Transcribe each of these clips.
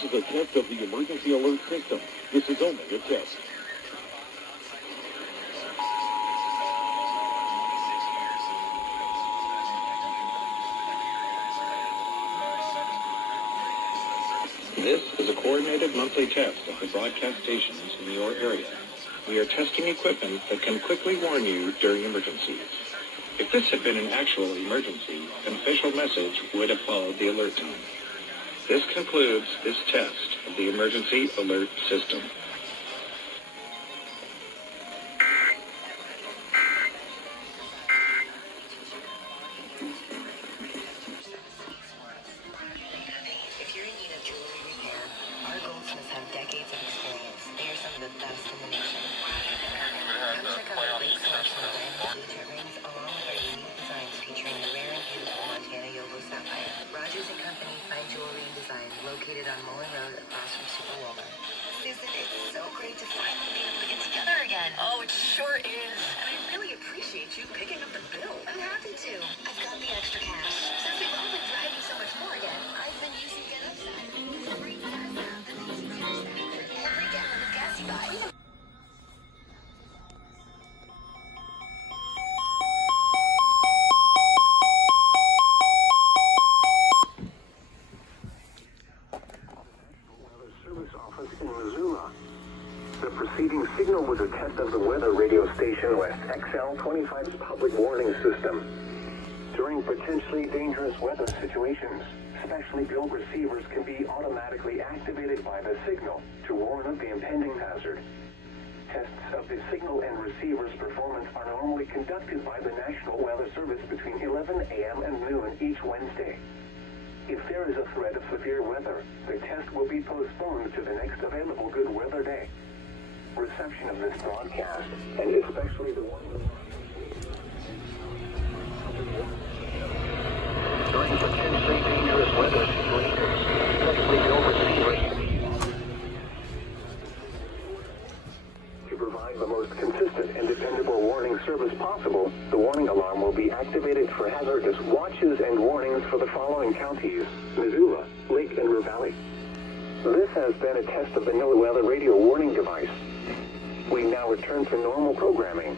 This is a test of the emergency alert system. This is only a test. This is a coordinated monthly test of the broadcast stations in your area. We are testing equipment that can quickly warn you during emergencies. If this had been an actual emergency, an official message would have followed the alert tone. This concludes this test of the emergency alert system. Oh, it sure is. And I really appreciate you picking up the bill. I'm happy to. I've got the extra cash. Since we've all been driving so much more again, I've been using Get Upside. Every gallon of gas you buy. Service office in Missoula. The preceding signal was a test of the weather radio station West XL25's public warning system. During potentially dangerous weather situations, specially built receivers can be automatically activated by the signal to warn of the impending hazard. Tests of the signal and receiver's performance are normally conducted by the National Weather Service between 11 a.m. and noon each Wednesday. If there is a threat of severe weather, the test will be postponed to the next available good weather day. Reception of this broadcast, and especially the one during potentially dangerous weather situations, especially built receivers. To provide the most consistent and dependable warning service possible, the warning alarm will be activated for hazardous watches and warnings for the following counties: Missoula, Lake and Ravalli. This has been a test of the NOAA weather radio warning device. We now return to normal programming.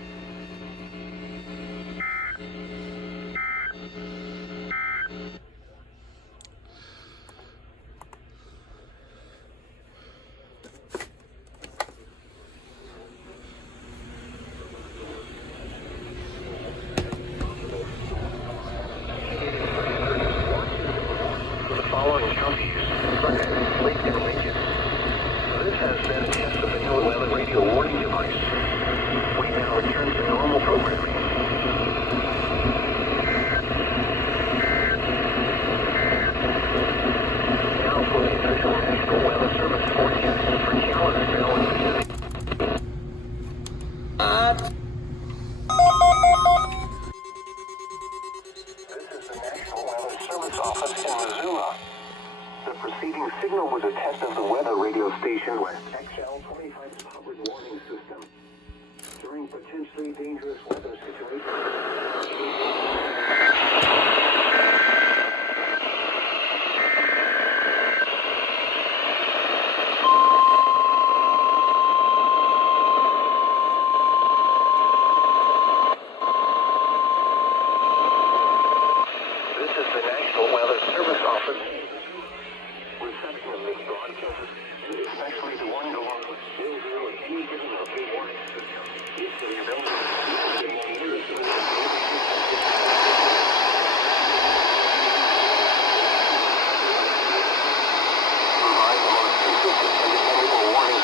The following counties: Butte, Lake and Region. This has been a test of the NOAA weather radio warning device. We now return to normal programming. Now for the official National Weather Service forecast for Kalispell and Butte. This is the National Weather Service office in Missoula. The preceding signal was a test of the weather radio station West XL25's public warning system. During potentially dangerous weather situations. This is the National Weather Service office. Reception of this broadcast, and especially the one along with any given local warning system, is the ability provide the most consistent and dependable warning.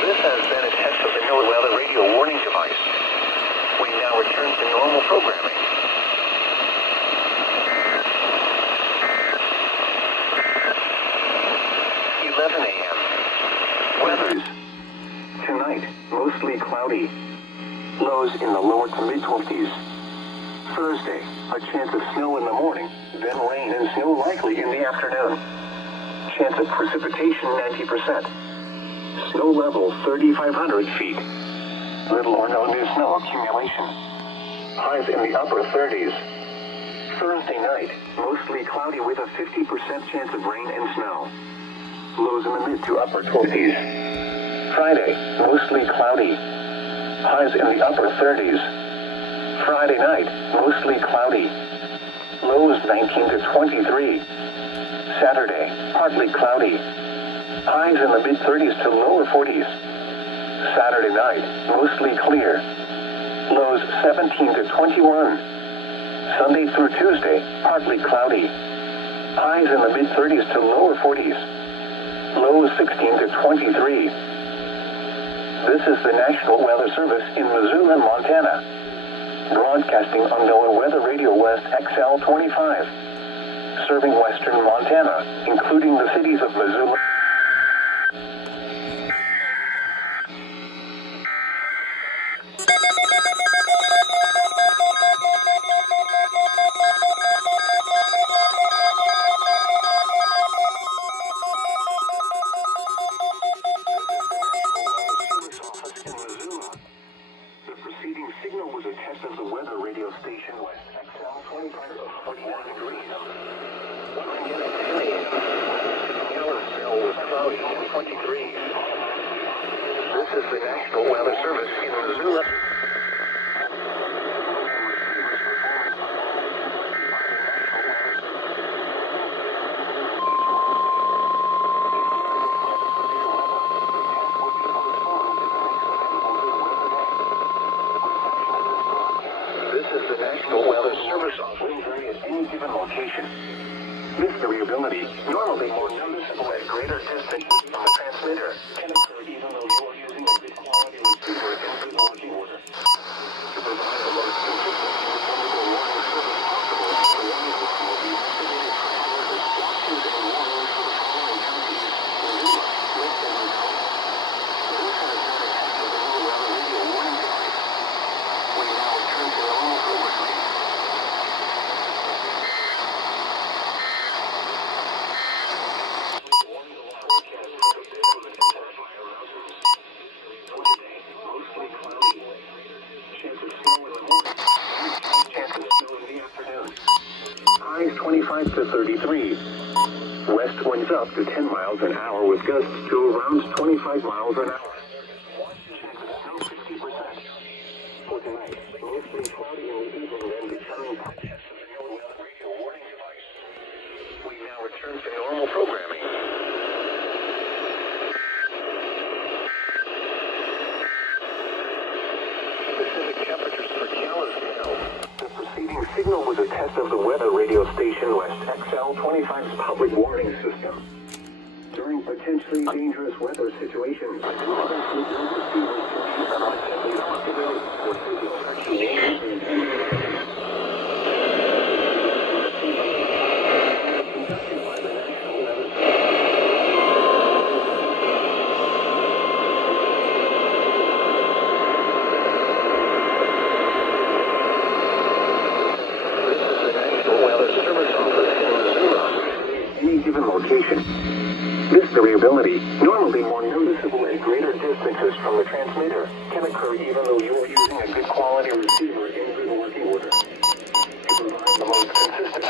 This has been a test of the NOAA weather radio warning device. We now return to normal programming. Weathers. Tonight, mostly cloudy. Lows in the lower to mid-20s. Thursday, a chance of snow in the morning, then rain and snow likely in the afternoon. Chance of precipitation 90%. Snow level 3,500 feet. Little or no new snow accumulation. Highs in the upper 30s. Thursday night, mostly cloudy with a 50% chance of rain and snow. Lows in the mid to upper 20s. Friday, mostly cloudy. Highs in the upper 30s. Friday night, mostly cloudy. Lows 19 to 23. Saturday, partly cloudy. Highs in the mid 30s to lower 40s. Saturday night, mostly clear. Lows 17 to 21. Sunday through Tuesday, partly cloudy. Highs in the mid 30s to lower 40s. Lows 16 to 23. This is the National Weather Service in Missoula, Montana. Broadcasting on NOAA Weather Radio West XL 25. Serving western Montana, including the cities of Missoula. This is the National Weather Service in Missoula. This is the National Weather Service offering at any given location. This variability, normally more noticeable at greater distance from the transmitter, can occur even though you are using a good quality receiver in good working order. To provide the most consistent and dependable warning service possible, the warning alarm will be activated prior to watches and warnings for the following counties: Missoula, West and Missoula. This has been a test of the NOAA Weather Radio warning device. We now return to normal programming. Highs 25 to 33. West winds up to 10 miles an hour with gusts to around 25 miles an hour. Snow 50%. For tonight, mostly cloudy in the evening, then becoming by test of the NOAA Weather Radio warning device. We now return to normal programming. Specific temperatures for Kalispell. The preceding signal was a test of the weather radio station West XL 25's public warning system. During potentially dangerous weather situations, given location. This variability, normally more noticeable at greater distances from the transmitter, can occur even though you are using a good quality receiver in good working order. To provide the most consistent